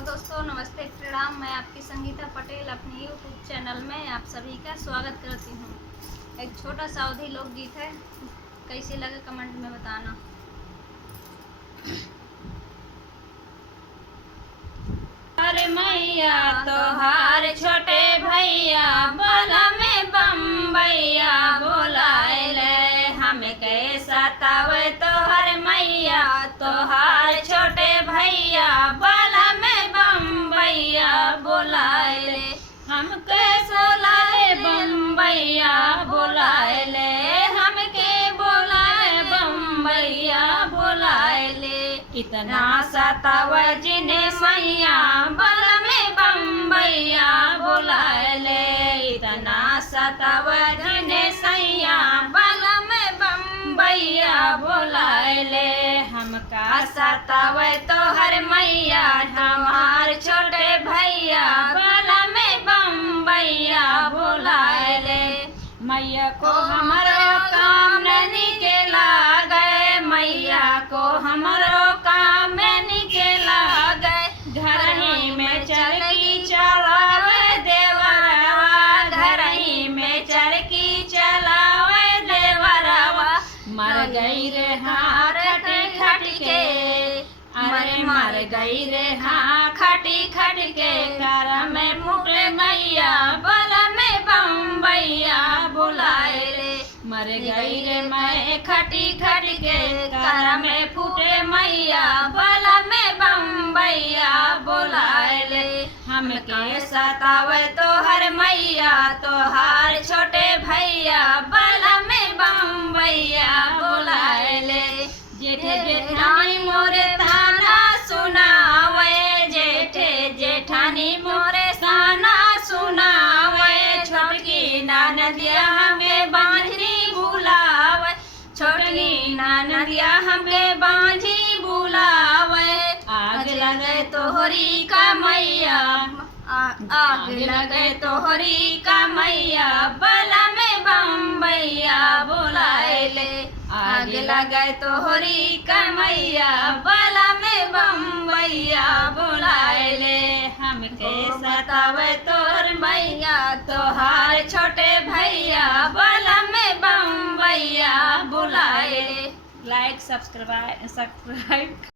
तो दोस्तों नमस्ते प्रणाम। मैं आपकी संगीता पटेल अपने यूट्यूब चैनल में आप सभी का स्वागत करती हूँ। एक छोटा सा अवधी लोकगीत है, कैसे लगे कमेंट में बताना। अरे मैया तोहार छोटे भैया बोला में बम्बैया बोलाए हमें कैसा तावे तोहर मैया तोहार छोटे भैया बोला में बम्बैया बोलाए हमके बोलाए बम्बैया बोलाए हमके बोलाए बम्बैया बोलाए इतना सतावे जिन्हें मैया बल में बम्बैया बोलाए इतना सतावे जिन्हें सैया बल में बम्बैया बोलाए हमका सतावे तोहर मैया हमार छोटे भैया बल में बम्बैया बोलाए मैया को हमारो काम नहीं के लागे मैया को हमारो काम नहीं के लागे घर ही में चरकी चलावे देवरवा घर ही में चरकी चलावे देवरवा मर गई रे हाँ खटी खट के अरे मर गई रे हाँ खटी खट के कर में फूटे मैया बल में बम्बैया बोलाए मर गई रे मैं खटी खट के कर में फूटे मैया बल में बम्बैया बोलाए हमके सतावे तोहर मैया तोहार छोटे भैया बल में बम्बैया बोलाए जेठे जेठानी मोरे ताना सुनावे जेठे जेठानी मोरे ताना सुनावे छोटकी ननदिया हमें बांझी बुलावे छोटकी ननदिया हमें बांझी बुलावे आग लगे तोहरी का मैया आग लगे तोहरी का मैया बला में बम्बैया बोलाए आग लगे तोहरी का मैया बला में बम्बैया बोलाए हमके सतावे तोहर मैया तोहार छोटे भैया बला में बम्बैया बोलाए। Like subscribe